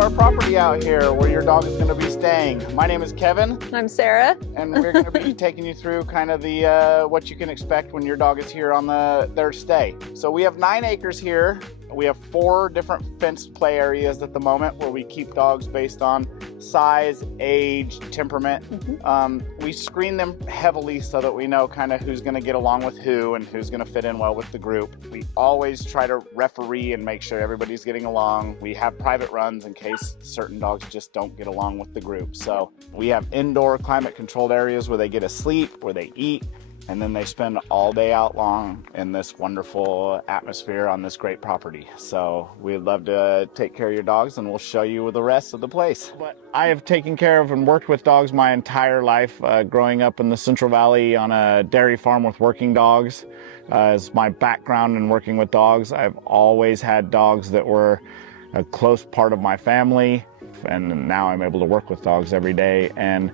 our property out here where your dog is going to be staying. My name is Kevin. I'm Sarah. And we're going to be taking you through kind of the what you can expect when your dog is here on their stay. So we have 9 acres here. We have 4 different fenced play areas at the moment where we keep dogs based on size, age, temperament. We screen them heavily so that we know kind of who's going to get along with who and who's going to fit in well with the group. We always try to referee and make sure everybody's getting along. We have private runs in case certain dogs just don't get along with the group. So we have indoor climate controlled areas where they get to sleep, where they eat, and then they spend all day out long in this wonderful atmosphere on this great property. So we'd love to take care of your dogs, and we'll show you the rest of the place. But I have taken care of and worked with dogs my entire life, growing up in the Central Valley on a dairy farm with working dogs. As my background in working with dogs, I've always had dogs that were a close part of my family, and now I'm able to work with dogs every day and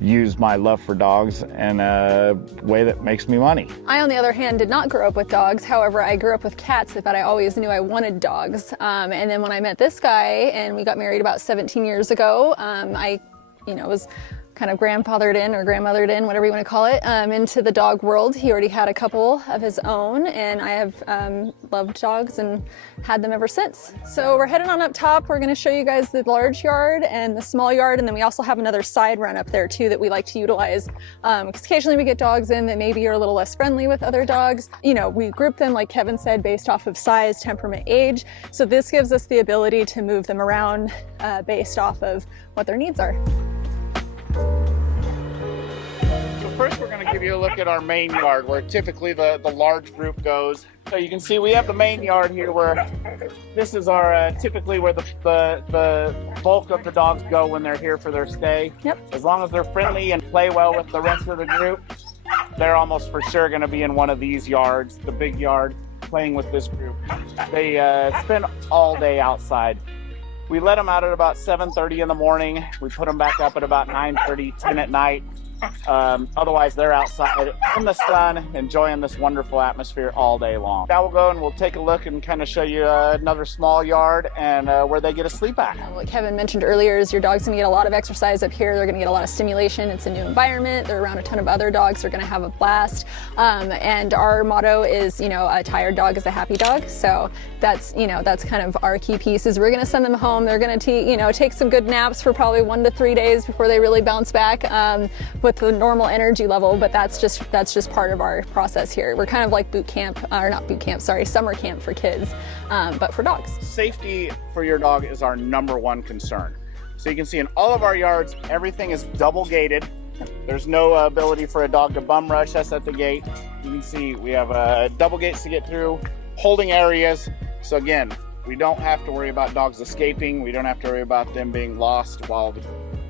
use my love for dogs in a way that makes me money. I, on the other hand, did not grow up with dogs. However, I grew up with cats, but I always knew I wanted dogs. And then when I met this guy and we got married about 17 years ago, I was kind of grandfathered in or grandmothered in, whatever you want to call it, into the dog world. He already had a couple of his own, and I have loved dogs and had them ever since. So we're heading on up top. We're going to show you guys the large yard and the small yard, and then we also have another side run up there too that we like to utilize, because occasionally we get dogs in that maybe are a little less friendly with other dogs. We group them, like Kevin said, based off of size, temperament, age. So this gives us the ability to move them around based off of what their needs are. First, we're going to give you a look at our main yard where typically the large group goes. So you can see we have the main yard here where this is our typically where the bulk of the dogs go when they're here for their stay. Yep. As long as they're friendly and play well with the rest of the group, they're almost for sure going to be in one of these yards, the big yard, playing with this group. They spend all day outside. We let them out at about 7:30 in the morning. We put them back up at about 9:30, 10 at night. Otherwise, they're outside in the sun, enjoying this wonderful atmosphere all day long. Now we'll go and we'll take a look and kind of show you another small yard and where they get to sleep at. What Kevin mentioned earlier is your dog's gonna get a lot of exercise up here. They're gonna get a lot of stimulation. It's a new environment. They're around a ton of other dogs. They're gonna have a blast. And our motto is, a tired dog is a happy dog. So that's kind of our key piece is we're gonna send them home. They're gonna take some good naps for probably 1 to 3 days before they really bounce back. With the normal energy level, but that's just part of our process here. We're kind of like summer camp for kids, but for dogs. Safety for your dog is our #1 concern. So you can see in all of our yards, everything is double gated. There's no ability for a dog to bum rush us at the gate. You can see we have double gates to get through, holding areas. So again, we don't have to worry about dogs escaping. We don't have to worry about them being lost while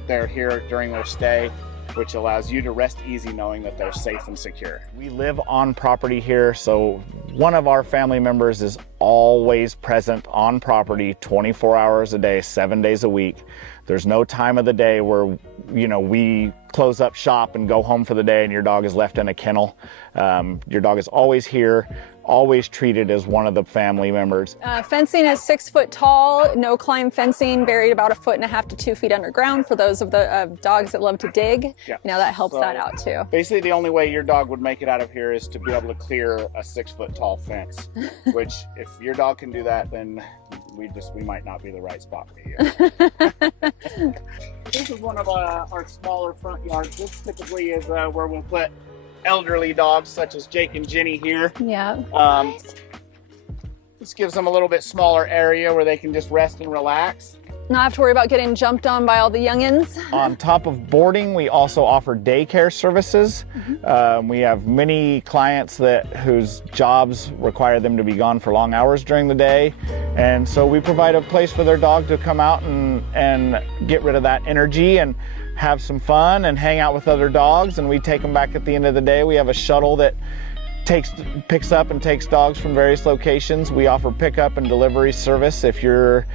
they're here during their stay, which allows you to rest easy knowing that they're safe and secure. We live on property here, so one of our family members is always present on property 24 hours a day, 7 days a week. There's no time of the day where we close up shop and go home for the day and your dog is left in a kennel. Your dog is always here, always treated as one of the family members. Fencing is 6 foot tall, no climb fencing, buried about 1.5 to 2 feet underground for those of the dogs that love to dig. Yeah. That helps that out too. Basically, the only way your dog would make it out of here is to be able to clear a 6 foot tall fence, which if your dog can do that, then we might not be the right spot for you. This is one of our smaller front yards. This typically is where we'll put elderly dogs such as Jake and Jenny here. Yeah. This gives them a little bit smaller area where they can just rest and relax. Not have to worry about getting jumped on by all the youngins. On top of boarding, we also offer daycare services. We have many clients whose jobs require them to be gone for long hours during the day. And so we provide a place for their dog to come out and get rid of that energy and have some fun and hang out with other dogs. And we take them back at the end of the day. We have a shuttle that picks up and takes dogs from various locations. We offer pickup and delivery service if you're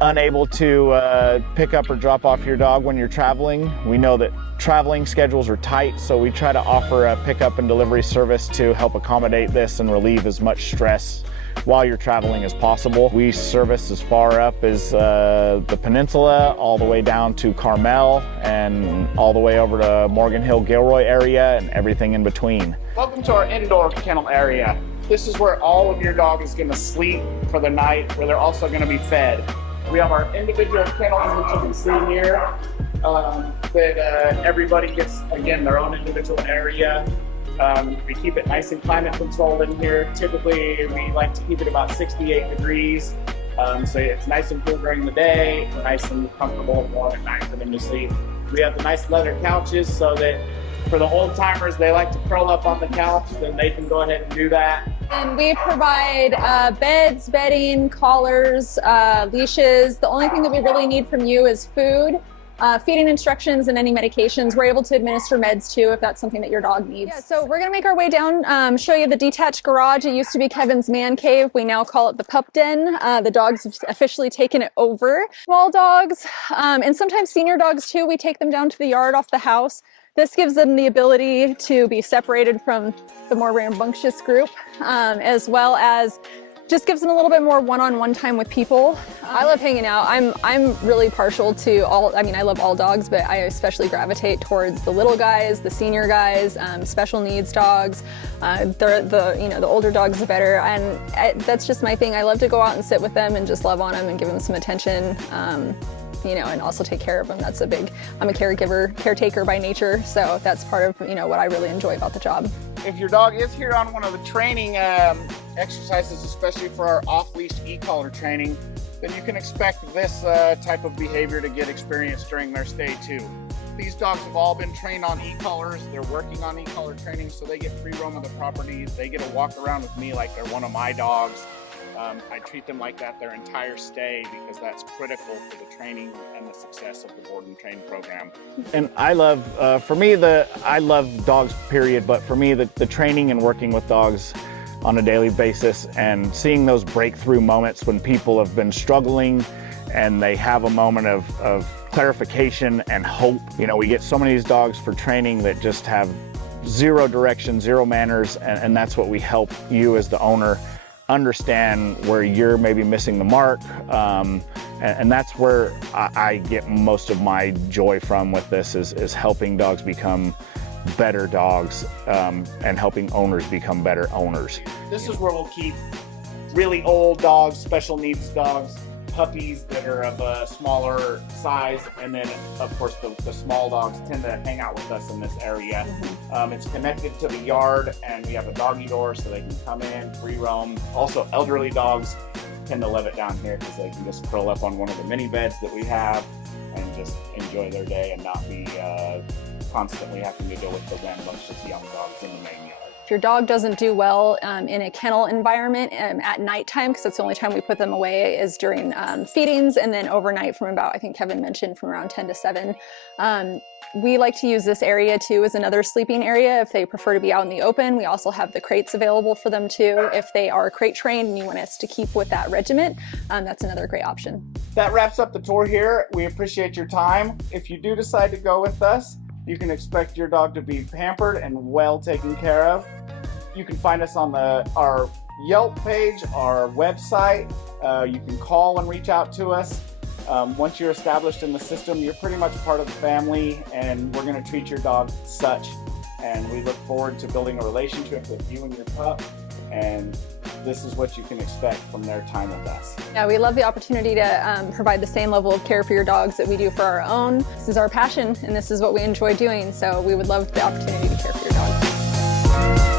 unable to pick up or drop off your dog when you're traveling, we know that traveling schedules are tight, so we try to offer a pickup and delivery service to help accommodate this and relieve as much stress while you're traveling as possible. We service as far up as the peninsula, all the way down to Carmel, and all the way over to Morgan Hill, Gilroy area, and everything in between. Welcome to our indoor kennel area. This is where all of your dog is going to sleep for the night, where they're also going to be fed. We have our individual kennels, which you can see here, that everybody gets, again, their own individual area. We keep it nice and climate controlled in here. Typically, we like to keep it about 68 degrees. So it's nice and cool during the day, nice and comfortable and warm at night for them to sleep. We have the nice leather couches so that for the old timers, they like to curl up on the couch, then they can go ahead and do that. And we provide beds, bedding, collars, leashes. The only thing that we really need from you is food, feeding instructions, and any medications. We're able to administer meds too if that's something that your dog needs. Yeah, so we're gonna make our way down, show you the detached garage. It used to be Kevin's man cave. We now call it the pup den. The dogs have officially taken it over. Small dogs, and sometimes senior dogs too, we take them down to the yard off the house. This gives them the ability to be separated from the more rambunctious group, as well as just gives them a little bit more one-on-one time with people. I love hanging out. I'm really partial to all, I mean, I love all dogs, but I especially gravitate towards the little guys, the senior guys, special needs dogs. The older dogs, the better. And that's just my thing. I love to go out and sit with them and just love on them and give them some attention. And also take care of them. That's I'm a caretaker by nature, so that's part of, what I really enjoy about the job. If your dog is here on one of the training exercises, especially for our off-leash e-collar training, then you can expect this type of behavior to get experienced during their stay too. These dogs have all been trained on e-collars. They're working on e-collar training, so they get free roam of the property. They get to walk around with me like they're one of my dogs. I treat them like that their entire stay because that's critical for the training and the success of the board and train program. And I love, I love dogs, period, but for me, the training and working with dogs on a daily basis and seeing those breakthrough moments when people have been struggling and they have a moment of clarification and hope. We get so many of these dogs for training that just have zero direction, zero manners, and that's what we help you as the owner understand where you're maybe missing the mark, and that's where I get most of my joy from with this is helping dogs become better dogs, and helping owners become better owners. This is where we'll keep really old dogs, special needs dogs, puppies that are of a smaller size, and then of course the small dogs tend to hang out with us in this area. It's connected to the yard, and we have a doggy door so they can come in, free roam. Also, elderly dogs tend to love it down here because they can just curl up on one of the mini beds that we have and just enjoy their day and not be constantly having to deal with the rambunctious young dogs in the main yard. If your dog doesn't do well in a kennel environment at nighttime, because that's the only time we put them away is during feedings, and then overnight from about, I think Kevin mentioned, from around 10 to 7. We like to use this area too as another sleeping area if they prefer to be out in the open. We also have the crates available for them too. If they are crate trained and you want us to keep with that regiment, that's another great option. That wraps up the tour here. We appreciate your time. If you do decide to go with us, you can expect your dog to be pampered and well taken care of. You can find us on our Yelp page, our website. You can call and reach out to us. Once you're established in the system, you're pretty much part of the family, and we're going to treat your dog as such. And we look forward to building a relationship with you and your pup. And this is what you can expect from their time with us. Yeah, we love the opportunity to provide the same level of care for your dogs that we do for our own. This is our passion, and this is what we enjoy doing. So we would love the opportunity to care for your dogs.